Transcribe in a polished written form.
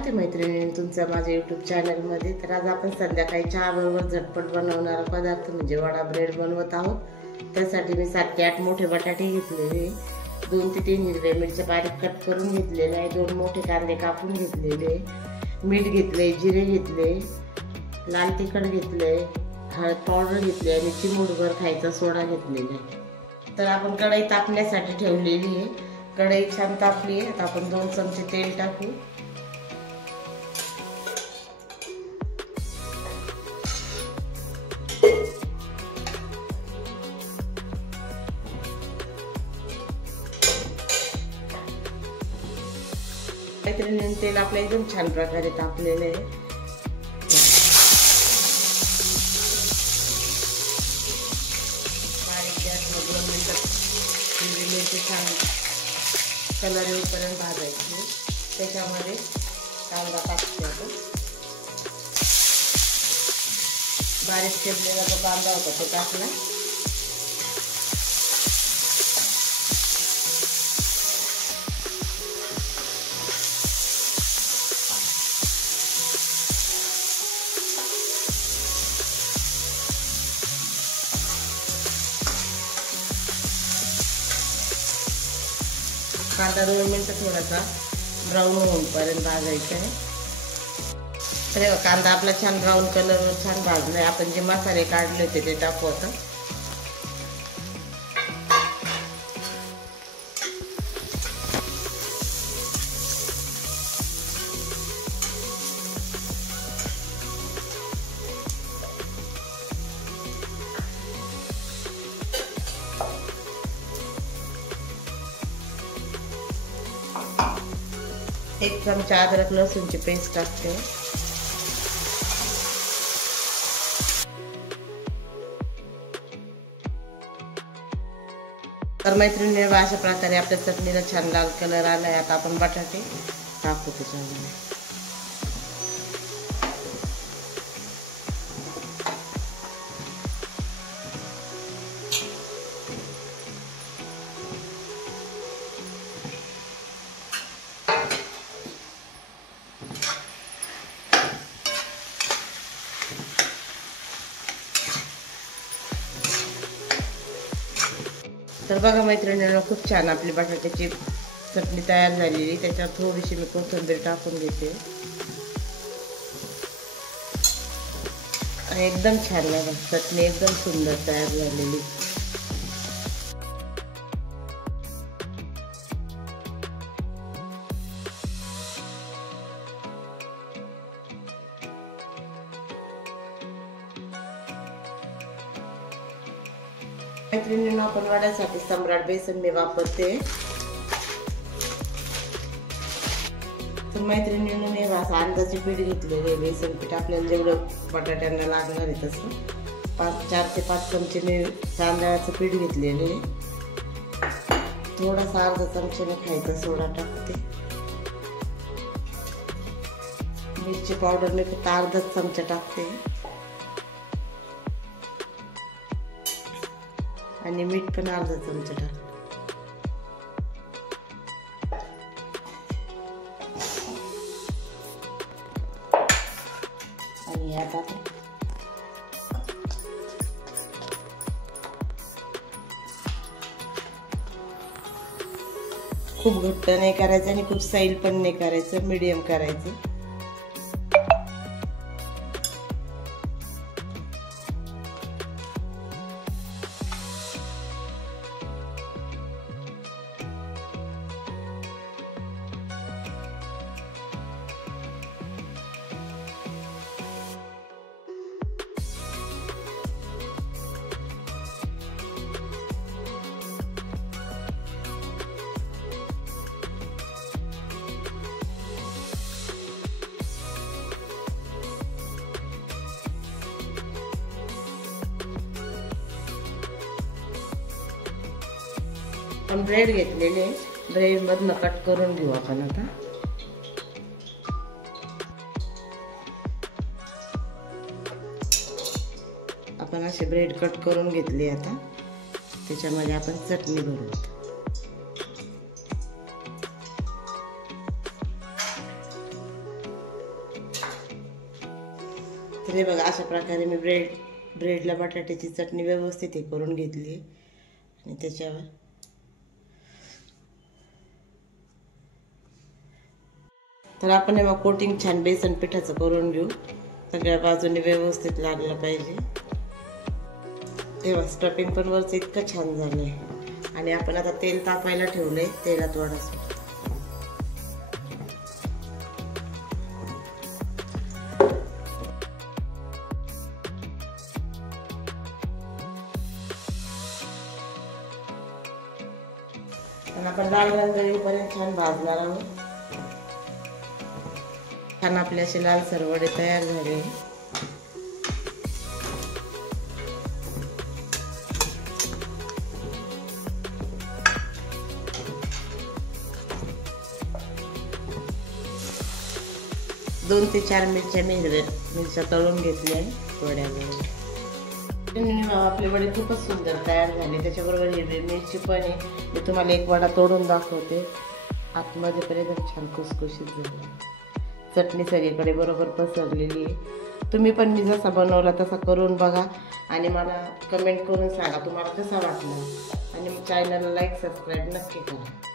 स्वागत आहे मैत्रिणींनी तुमचं माझ्या यूट्यूब चॅनलमध्ये। तर आज आपण संध्याकाळी चहाबरोबर झटपट बनवणारा पदार्थ म्हणजे वडा ब्रेड बनवत आहोत। त्यासाठी मी 7 ते 8 मोठे बटाटे घेतलेले, 2 ते 3 हिरव्या मिरच्या बारीक कट करून घेतलेल्या आहे, 2 मोठे कांदे कापून घेतलेले, मीठ घेतले, जिरे घेतले, लाल तिखट घेतले, हळद पावडर घेतली आणि चिमूटभर खायचा सोडा घेतलेला आहे। तर आपण कढई तापण्यासाठी ठेवलेली आहे। कढई छान तापली आहे। आता आपण 2 चमचे तेल टाकू। मैत्रिणींनी तेल आपल्या एकदम छान प्रकारे तापलेलं आहे। बारीक गॅसवर 2 मिनिटं हिरवी मिरची छान कलर येऊपर्यंत भाजायची। त्याच्यामध्ये कांदा टाकते आपण। बारीक चिरलेला जो कांदा होता तो टाकला। कांदा 2 मिनिटं थोडासा ब्राऊन होईपर्यंत भाजायचा आहे। तर कांदा आपला छान ब्राऊन कलर छान भाजलाय। आपण जे मसाले काढले होते ते टाकू आता। एक चमचा अदरक लसूणची पेस्ट टाकते। तर मैत्रिणींनी अशा प्रकारे आपल्या चटणीला छान लाल कलर आलाय। आता आपण बटाटे टाकू त्याच्यामध्ये। तर बघा मैत्रिणींना खूप छान आपली बटाट्याची चटणी तयार झालेली। त्याच्यात थोडीशी मी कोथिंबीर टाकून घेते आणि एकदम छान लागेल चटणी, एकदम सुंदर तयार झालेली। मैत्रिणींना आपण वड्यासाठी सम्राट बेसन मी वापरते। तर मैत्रिणींना मी अंदाजे पीठ घेतलेले, बेसन पीठ आपल्याला जेवढं बटाट्यांना लागणार आहे तसं 4 ते 5 चमचे मी तांदळाचं पीठ घेतलेले। थोडासा अर्धा चमच्याने खायचा सोडा टाकते। मिरची पावडर मी फक्त अर्धा चमचा टाकते आणि मीठ पण अर्धा चमचा टाकते। आणि आता खूप घट्ट नाही करायचं आणि खूप सैल पण नाही करायचं, मीडियम करायचं। आपण ब्रेड घेतलेले, ब्रेड मधनं कट करून घेऊ आपण आता। आपण असे ब्रेड कट करून घेतले। आता त्याच्यामध्ये आपण चटणी भरू। तर हे बघा, अशा प्रकारे मी ब्रेडला बटाट्याची चटणी व्यवस्थित हे करून घेतली आणि त्याच्यावर तर आपण हे कोटिंग छान बेसन पिठाचं करून घेऊ. सगळ्या बाजूने व्यवस्थित लागलं पाहिजे. तेव्हा स्टफिंग पण वरचं इतकं छान झालं आहे. आणि आपण आता तेल तापायला ठेवलंय, तेलात थोडंसं आपण लाल रंग येईपर्यंत छान भाजणार आहोत. छान आपले असे लालसर वडे तयार झाले. दोन ते चार मिरच्या तळून घेतल्या वड्यामध्ये. आपले वडे खूपच सुंदर तयार झाले. त्याच्याबरोबर हिरवी मिरची पण आहे. मी तुम्हाला एक वडा तोडून दाखवते. आतमध्ये पण एकदम छान खुसखुशीत झाली. चटणी सगळीकडे बरोबर पसरलेली आहे. तुम्ही पण मी जसा बनवला तसा करून बघा आणि मला कमेंट करून सांगा तुम्हाला कसा वाटला. आणि चॅनलला लाईक सबस्क्राईब नक्की करा.